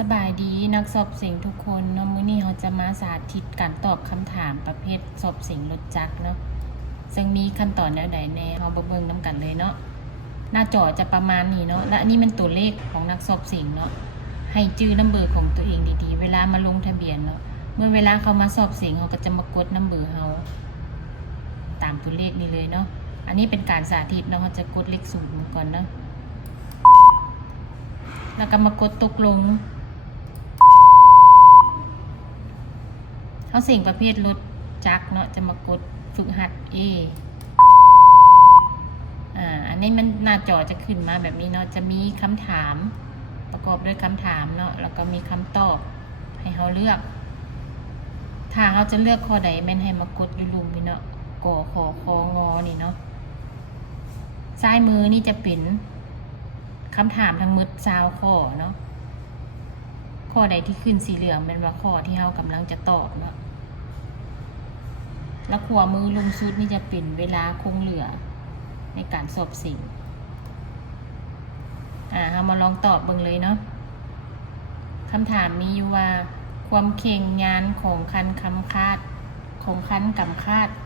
สบายดีนักสอบเสียงทุกคนเนาะมื้อนี้เราจะมาสาธิตการตอบคำถามประเภทสอบเสียงรถจักรเนาะซึ่งมีขั้นตอนแนวใดแน่เราเบิ่งนำกันเลยเนาะหน้าจอจะประมาณนี้เนาะและอันนี้เป็นตัวเลขของนักสอบเสียงเนาะให้จื้อนัมเบอร์ของตัวเองดีๆเวลามาลงทะเบียนเนาะเมื่อเวลาเขามาสอบเสียงเขาก็จะมากดนัมเบอร์เราตามตัวเลขนี้เลยเนาะอันนี้เป็นการสาธิตเนาะเขาจะกดเลข0ก่อนเนาะแล้วก็มากดตกลงเขาสิ่งประเภทรถจักรเนาะจะมากดฝึกหัด A อันนี้มันหน้าจอจะขึ้นมาแบบนี้เนาะจะมีคำถามประกอบด้วยคำถามเนาะแล้วก็มีคำตอบให้เขาเลือกถ้าเขาจะเลือกข้อใดแม่นให้มากดอยู่ลุมนี่เนาะกอขอคองอนี่เนาะซ้ายมือนี่จะเป็นคำถามทั้งหมด20ข้อเนาะข้อใดที่ขึ้นสีเหลืองเป็นว่าข้อที่เรากำลังจะตอบเนาะแล้วขวามือลงสุดนี่จะเป็นเวลาคงเหลือในการสอบสิ่งเรามาลองตอบเบิ่งเลยเนาะคำถามมีอยู่ว่าความเข่งงานของคันกำคาด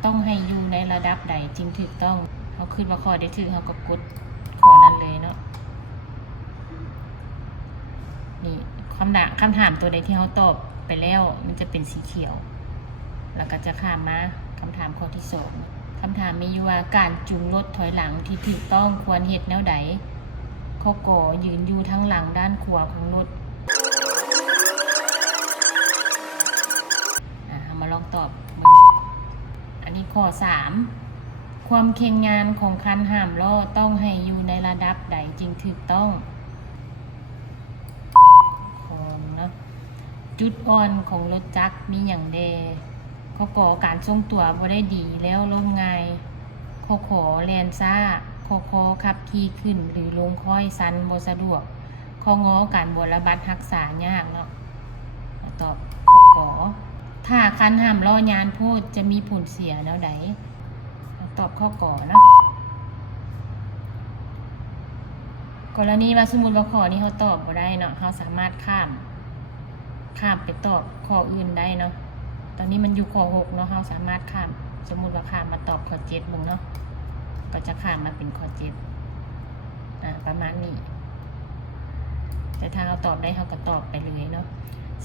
ต้องให้อยู่ในระดับใดจึงถูกต้องเขาขึ้นมาข้อได้ถือเขาก็กดข้อนั้นเลยเนาะนี่คำถามตัวใดที่เขาตอบไปแล้วมันจะเป็นสีเขียวแล้วก็จะข้ามมาคำถามข้อที่2คำถามมีอยู่ว่าการจูงรถถอยหลังที่ถูกต้องควรเฮ็ดแนวใดข้อกอยืนอยู่ทั้งหลังด้านขวาของรถเอามาลองตอบอันนี้ข้อ3ความเข่งงานของคันห้ามล้อต้องให้อยู่ในระดับใดจึงถูกต้องจุดอ่อนของรถจักรมีอย่างใดข้อก่อการทรงตัวบ่ได้ดีแล้วล้มง่ายข้อขอแลนซ่าข้อคอขับขี่ขึ้นหรือลงค่อยสั้นบ่สะดวกข้องอการบระบัดรักษายากเนาะตอบข้อขอถ้าคันห้ามล้อยานโพดจะมีผลเสียแนวใดตอบข้อก่อเนาะกรณีว่าสมมุติว่าข้อนี้เขาตอบบ่ได้เนาะเขาสามารถข้ามไปตอบข้ออื่นได้เนาะตอนนี้มันอยู่ข้อ6เนาะเราสามารถข้ามสมมุติว่าข้ามมาตอบข้อ7มึงเนาะก็จะข้ามมาเป็นข้อ7ประมาณนี้แต่ถ้าเราตอบได้เราก็ตอบไปเลยเนาะ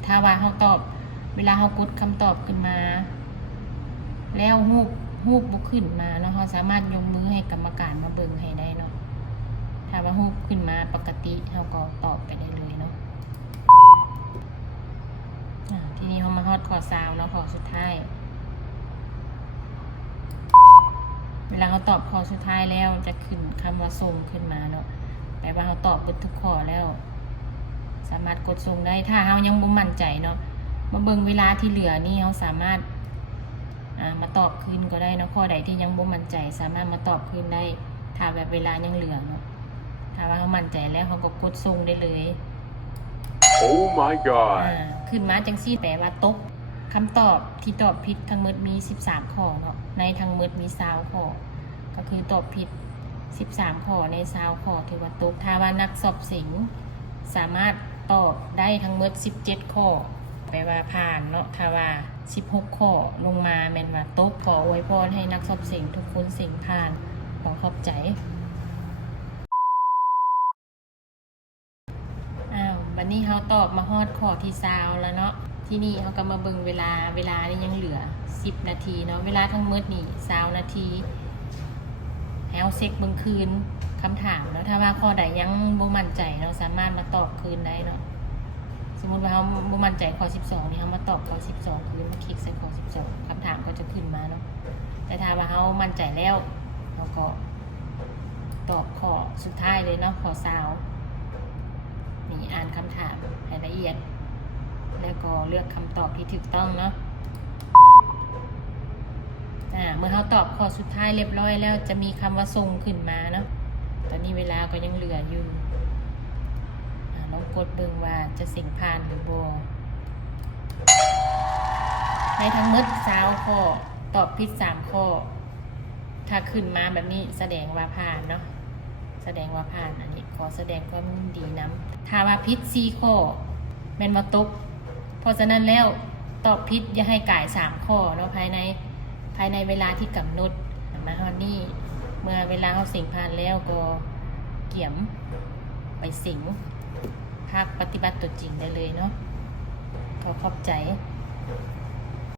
ถ้าว่าเราตอบเวลาเรากดคำตอบขึ้นมาแล้วฮูบบ่ขึ้นมาเนาะเราสามารถยกมือให้กรรมการมาเบิ่งให้ได้เนาะถ้าว่าฮูบขึ้นมาปกติเราก็ตอบไปได้เลยเนาะทีนี้เรามาฮอดข้อ3แล้วข้อสุดท้ายเวลาเขาตอบข้อสุดท้ายแล้วจะขึ้นคำว่าส่งขึ้นมาเนาะแปลว่าเขาตอบเบิดทุกข้อแล้วสามารถกดส่งได้ถ้าเรายังบ่มั่นใจเนาะมาเบิ่งเวลาที่เหลือนี่เราสามารถมาตอบคืนก็ได้เนาะข้อใดที่ยังบ่มั่นใจสามารถมาตอบคืนได้ถ้าแบบเวลายังเหลือเนาะถ้าว่าเขามั่นใจแล้วเขาก็กดส่งได้เลยOh my god ขึ้นมาจังซี่แปลว่าตกคำตอบที่ตอบผิดทั้งหมดมี13ข้อเนาะในทั้งหมดมี20ข้อก็คือตอบผิด13ข้อใน20ข้อถือว่าตกถ้าว่านักสอบเสียงสามารถตอบได้ทั้งหมด17ข้อแปลว่าผ่านเนาะถ้าว่า16ข้อลงมาแม่นว่าตกขออวยพรให้นักสอบเสียงทุกคนเสียงผ่านขอขอบใจวันนี้เขาตอบมาฮอดข้อที่20แล้วเนาะที่นี่เขาก็มาเบิ่งเวลานี่ยังเหลือ10นาทีเนาะเวลาทั้งหมดนี่20นาทีให้เอาเช็คเบิ่งคืนคำถามแล้วถ้าว่าข้อใดยังบ่มั่นใจเราสามารถมาตอบคืนได้เนาะสมมุติว่าเขาบ่มั่นใจข้อ12นี่เขามาตอบข้อ12คืนมาคลิกใส่ข้อ12คำถามก็จะขึ้นมาเนาะแต่ถ้าว่าเขามั่นใจแล้วเขาก็ตอบข้อสุดท้ายเลยเนาะข้อ20นี่อ่านคำถามให้ละเอียดแล้วก็เลือกคำตอบที่ถูกต้องเนาะเมื่อเขาตอบข้อสุดท้ายเรียบร้อยแล้วจะมีคำว่าส่งขึ้นมาเนาะตอนนี้เวลาก็ยังเหลืออยู่ลองกดเบิ่งว่าจะสิ่งผ่านหรือบ่ในทั้งหมด20ข้อตอบผิด3ข้อถ้าขึ้นมาแบบนี้แสดงว่าผ่านเนาะแสดงว่าผ่านอันนี้ขอแสดงความยินดีนำถ้าว่าผิด4ข้อ แม่นบ่ตกเพราะฉะนั้นแล้วตอบผิดอย่าให้ก่าย3ข้อเนาะภายในเวลาที่กำหนดมาฮอดนี้เมื่อเวลาเฮาสิงผ่านแล้วก็เกี่ยมไปสิงภาคปฏิบัติตัวจริงได้เลยเนาะขอบใจ